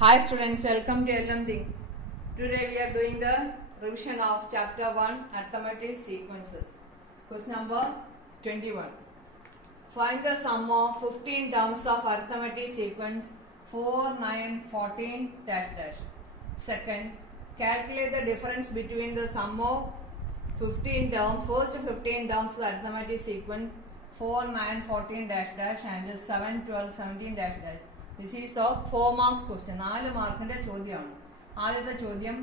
Hi students, welcome to LMD. Today we are doing the revision of chapter 1 arithmetic sequences. Question number 21. Find the sum of 15 terms of arithmetic sequence 4, 9, 14 dash dash. Second, calculate the difference between the sum of 15 terms, first 15 terms of the arithmetic sequence 4, 9, 14 dash dash and 7, 12, 17 dash dash. This is a 4 marks question. 4 മാർക്കിന്റെ ചോദ്യമാണ്. ആദ്യത്തെ ചോദ്യം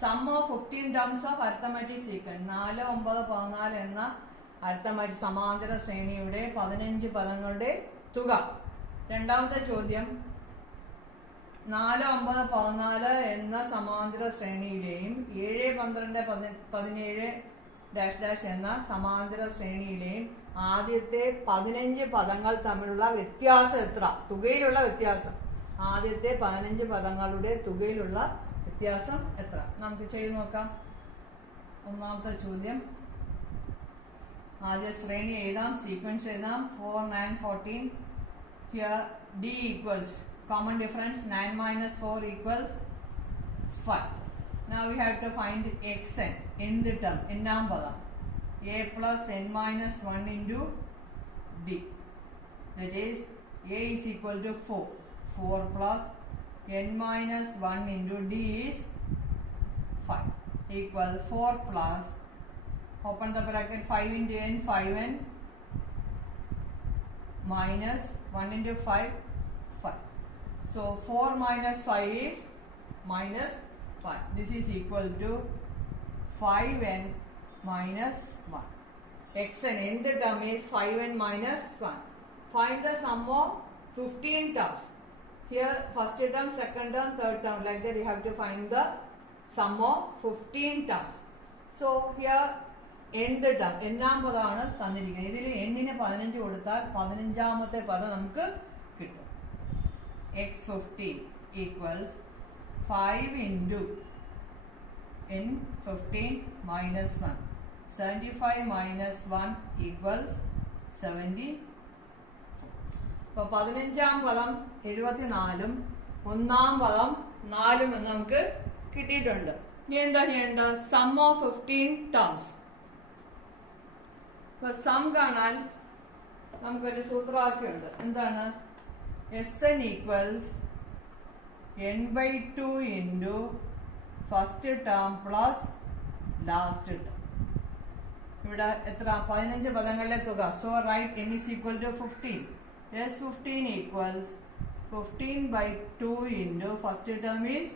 sum of 15 terms of arithmetic sequence 4, 9, 14 എന്ന arithmetic സമാന്തര ശ്രേണിയുടെ 15 പദങ്ങളുടെ തുക. രണ്ടാമത്തെ ചോദ്യം 4, 9, 14 എന്ന സമാന്തര ശ്രേണിയിലെയും 7, 12, 17 ഡാഷ് ഡാഷ് എന്ന സമാന്തര ശ്രേണിയിലെയും ആദ്യത്തെ 15 പദങ്ങൾ തമ്മിലുള്ള വ്യത്യാസം എത്ര? തുകയിലുള്ള വ്യത്യാസം. ആദ്യത്തെ 15 പദങ്ങളുടെ തുകയിലുള്ള വ്യത്യാസം എത്ര? നമുക്ക് ചെയ്ത് നോക്കാം. ഒന്നാമത്തെ ചോദ്യം ആദ്യ ശ്രേണി എഴുതാം, സീക്വൻസ് എഴുതാം. 4, 9, 14. Here D equals common difference 9 minus 4 equals 5. Now we have to find xn in the term എന്നാം പദം a plus n minus 1 into d, that is a is equal to 4 plus n minus 1 into d is 5 equal 4 plus open the bracket 5 into n 5n minus 1 into 5 5. So 4 minus 5 is minus 5. This is equal to 5n minus 1. xn in the term is 5n minus 1. Find the sum of 15 terms. Here first term, second term, third term, like that you have to find the sum of 15 terms. So here n the term എന്നാം പദമാണ് തന്നിരിക്കുന്നത്. ഇതിൽ n-ന് 15 കൊടുത്താൽ 15ാമത്തെ പദം നമുക്ക് കിട്ടും. x15 equals 5 into n 15 minus 1. 75 minus 1 equals 74. അപ്പോൾ 15ാം പദം 74ഉം ഒന്നാം പദം 4ഉം എന്ന് നമുക്ക് കിട്ടിയിട്ടുണ്ട്. ഇനി എന്താ ചെയ്യേണ്ടത്? Sum of 15 terms. അപ്പോൾ സം കാണാൻ നമുക്കൊരു സൂത്രവാക്യമുണ്ട്. എന്താണ്? Sn equals n by 2 into first term plus last term. ഇവിടെ എത്ര? 15 പദങ്ങളിലെ തുക. So write n is equal to 15. S15 equals 15 by 2 into first term is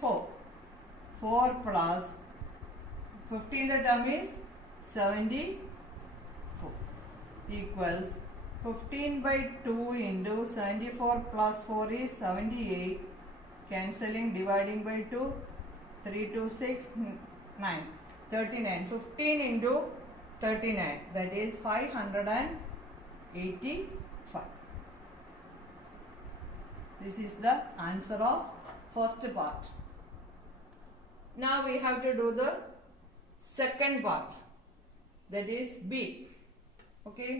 4. 4 plus 15 the term is 74 equals 15 by 2 into 74 plus 4 is 78. Cancelling, dividing by 2, 3, 2, 6, 9, 39. 15 into 39, that is 585. This is the answer of first part. Now we have to do the second part, that is B. Okay.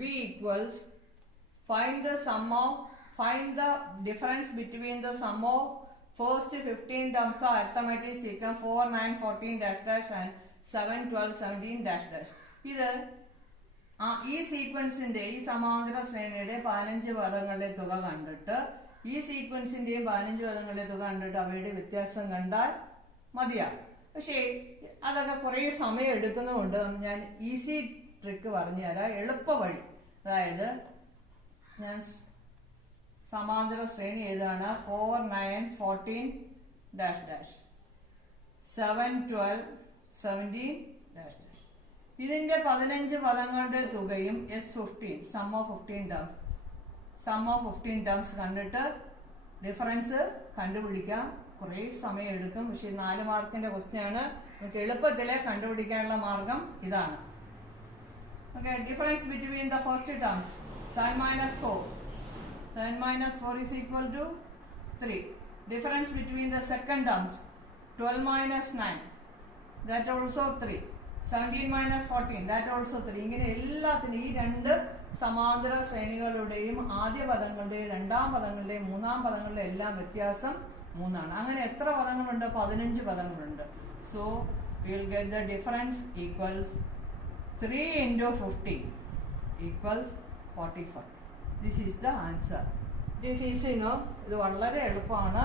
B equals find the difference between the sum of first 15 terms of arithmetic sequence 4, 9, 14 dash dash and 7, 12, 17 dash dash. ഇത് ഈ സീക്വൻസിന്റെ ഈ സമാന്തര ശ്രേണിയുടെ 15 പദങ്ങളുടെ തുക കണ്ടിട്ട് ഈ സീക്വൻസിന്റെയും 15 പദങ്ങളുടെ തുക കണ്ടിട്ട് അവയുടെ വ്യത്യാസം കണ്ടാൽ മതിയാകും. പക്ഷേ അതൊക്കെ കുറേ സമയം എടുക്കുന്നതുകൊണ്ട് ഞാൻ ഈസി ട്രിക്ക് പറഞ്ഞു തരാം, എളുപ്പ വഴി. അതായത് ഞാൻ സമാന്തര ശ്രേണി ഏതാണ്? 4, 9, 14 ഡാഷ് ഡാഷ് 7, 12, 17 ഡാഷ് ഡാഷ്. ഇതിന്റെ 15 പദങ്ങളുടെ തുകയും S15 സം ഓഫ് 15 ടേംസ് കണ്ടിട്ട് ഡിഫറൻസ് കണ്ടുപിടിക്കാം. കുറേ സമയം എടുക്കും, പക്ഷെ 4 മാർക്കിന്റെ ക്വസ്റ്റ്യൻ ആണ്. നമുക്ക് എളുപ്പത്തിൽ കണ്ടുപിടിക്കാനുള്ള മാർഗം ഇതാണ്. Okay, difference between the first terms 7 minus 4. 7 minus 4 is equal to 3. Difference between the second terms 12 minus 9, that also 3. 17 minus 14, that also 3. ഇങ്ങനെ എല്ലാത്തിനും ഈ രണ്ട് സമാന്തര ശ്രേണികളുടെയും ആദ്യ പദങ്ങളുടെയും രണ്ടാം പദങ്ങളുടെയും മൂന്നാം പദങ്ങളുടെയും എല്ലാം വ്യത്യാസം 3 ആണ്. അങ്ങനെ എത്ര പദങ്ങളുണ്ട്? 15 പദങ്ങളുണ്ട്. So we will get the difference equals 3 into 15 equals 45. This is the answer. This is, ഇത് വളരെ എളുപ്പമാണ്.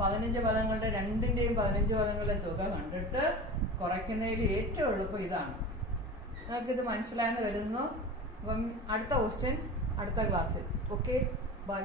15 പദങ്ങളുടെ രണ്ടിൻ്റെയും 15 പദങ്ങളുടെ തുക കണ്ടിട്ട് കുറയ്ക്കുന്നതിൽ ഏറ്റവും എളുപ്പം ഇതാണ്. നിങ്ങൾക്കിത് മനസ്സിലായെന്ന് വരുന്നു. അപ്പം അടുത്ത ക്വസ്റ്റ്യൻ അടുത്ത ക്ലാസ്സിൽ. Okay, by.